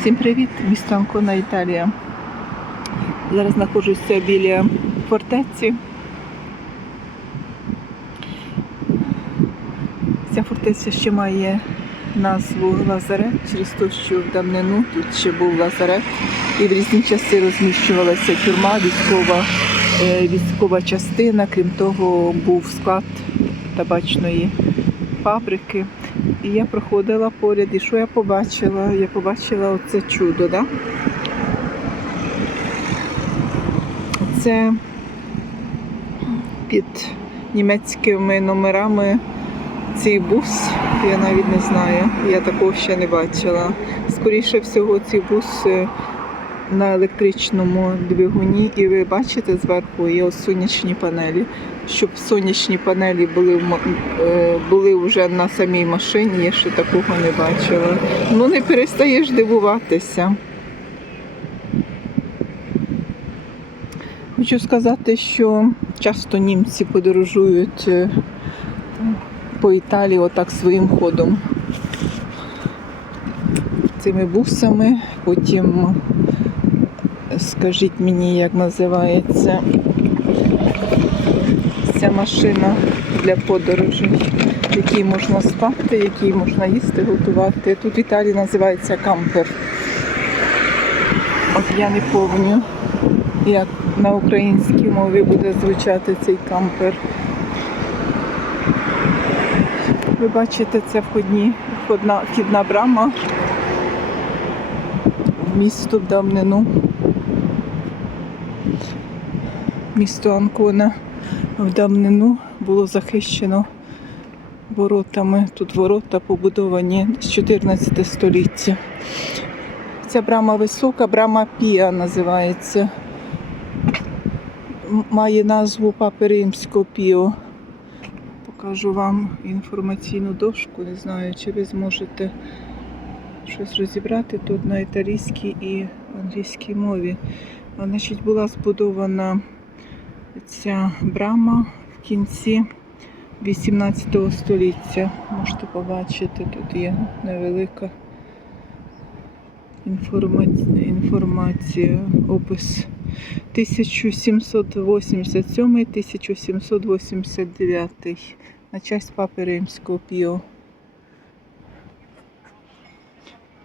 Всім привіт, місто Анкона, Італія. Зараз знаходжуся біля фортеці. Ця фортеця ще має назву Лазарет через те, що в давнину тут ще був лазарет, і в різні часи розміщувалася тюрма, військова, е, військова частина. Крім того, був склад табачної фабрики. І я проходила поряд, і що я побачила? Я побачила оце чудо, да? Це під німецькими номерами цей бус, я навіть не знаю, я такого ще не бачила. Скоріше всього, цей бус е, на електричному двигуні, і ви бачите зверху є сонячні панелі. Щоб сонячні панелі були е, були вже на самій машині, я ще такого не бачила. Ну не перестаєш дивуватися. Хочу сказати, що часто німці подорожують е, по Італії отак своїм ходом. Цими бусами, потім скажіть мені, як називається ця машина для подорожей, в якій можна спати, в якій можна їсти, готувати. Тут в Італії називається кампер. От я не пам'ятаю, як на українській мові буде звучати цей кампер. Ви бачите, це входні, входна, вхідна брама в місто в давнину. Місто Анкона в давнину було захищено воротами. Тут ворота побудовані з 14 століття. Ця брама висока, брама Піа називається. Має назву Папи Римського Піо. Покажу вам інформаційну дошку. Не знаю, чи ви зможете щось розібрати тут на італійській і англійській мові. Значить, була збудована ця брама в кінці 18 століття. Можете побачити, тут є невелика інформація опис 1787-1789 на честь Папи Римського Піо.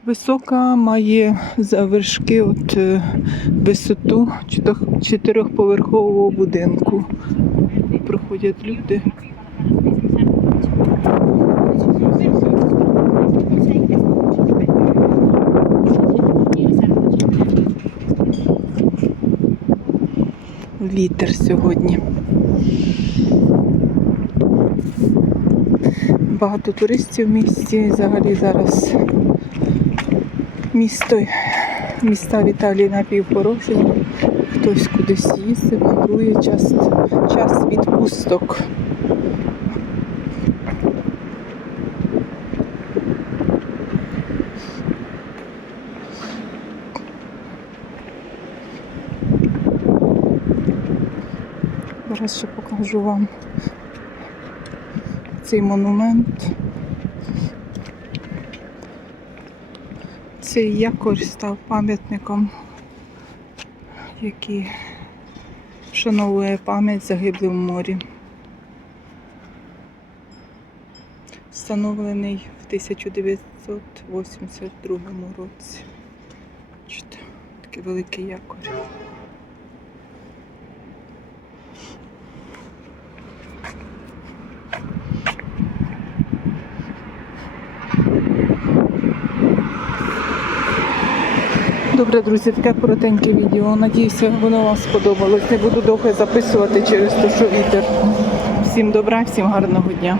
Висока має завершки от е, висоту чотирьохповерхового будинку. Проходять люди. Вітер сьогодні. Багато туристів в місті. Взагалі зараз місто, міста в Італії напівпорожні. Хтось кудись їздить, мандрує час, час відпусток. Зараз ще покажу вам цей монумент. Цей якорь став пам'ятником, який вшановує пам'ять загиблих в морі. Встановлений в 1982 році. Такий великий якорь. Добре, друзі, таке коротеньке відео. Надіюся, воно вам сподобалось. Не буду довго записувати через те, що вітер. Всім добра, всім гарного дня.